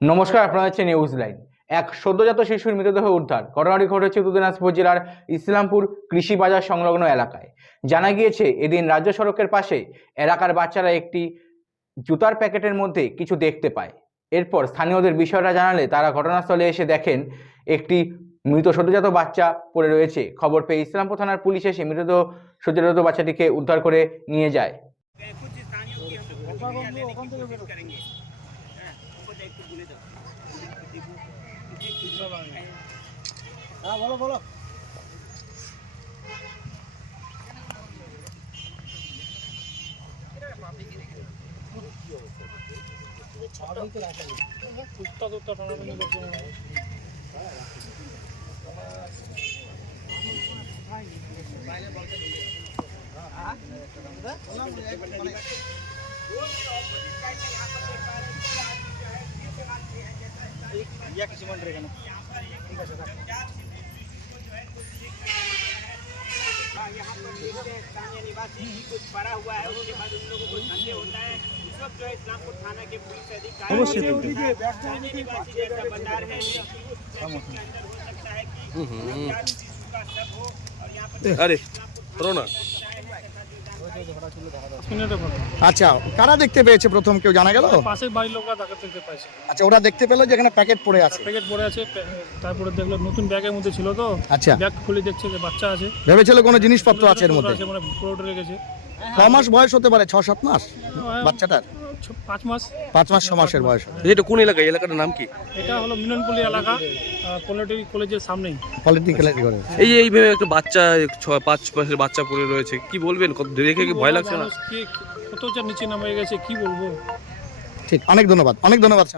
নমস্কার, আপনারা হচ্ছে নিউজ লাইন এক সদ্যজাত শিশুর মৃতদেহ উদ্ধার। ঘটনাটি ঘটেছে উত্তর দিনাজপুর জেলার ইসলামপুর কৃষি বাজার সংলগ্ন এলাকায়। জানা গিয়েছে, এদিন রাজ্য সড়কের পাশে এলাকার বাচ্চারা একটি জুতার প্যাকেটের মধ্যে কিছু দেখতে পায়। এরপর স্থানীয়দের বিষয়টা জানালে তারা ঘটনাস্থলে এসে দেখেন, একটি মৃত সদ্যজাত বাচ্চা পড়ে রয়েছে। খবর পেয়ে ইসলামপুর থানার পুলিশ এসে মৃতদেহ সদ্যজাত বাচ্চাটিকে উদ্ধার করে নিয়ে যায়। সম্পর্কে হ্যাঁ বলো বলো কুত্তা টুত্তা ঠান্ডা বাইরে বলতে या किसी मंदिर का ना। हाँ, यहाँ पर देखते हैं स्थानीय निवासी भी कुछ पड़ा हुआ है उसके बाद उन लोगों को संदेह होता है। इस वक्त जो है इस्लामपुर थाना के पुलिस अधिकारी स्थानीय निवासी जैसा बता रहे हैं कि उस के अंदर हो सकता है कि नवजात शिशु का शव हो और यहाँ पर আরে আচ্ছা কারা দেখতে পেয়েছে প্রথম? কেউ জানা গেল? পাশের বাড়ির লোকরা তাকে দেখতে পাইছে। আচ্ছা ওরা দেখতে পেল যে এখানে প্যাকেট পড়ে আছে? প্যাকেট পড়ে আছে তারপরে দেখল নতুন ব্যাগের মধ্যে ছিল তো। আচ্ছা। ব্যাগ খুলে দেখছে যে বাচ্চা আছে। ভেবেছিল কোনো জিনিসপত্র আছে এর মধ্যে? আছে মানে পুরোটা রেখেছে ছ মাস বয়স হতে পারে ছ সাত মাস বাচ্চাটার? ছ- পাঁচ মাস। পাঁচ মাস ছ মাসের বয়স। এটা কোন এলাকা এই এলাকাটার নাম কি? এটা হলো মিননপল্লী এলাকা পলিটেকনিক কলেজের সামনেই। এই এইভাবে একটা বাচ্চা পাঁচ মাসের বাচ্চা পড়ে রয়েছে কি বলবেন? দেখে কি ভয় লাগছে না? কত নিচে নামে গেছে কি বলব? ঠিক অনেক ধন্যবাদ অনেক ধন্যবাদ।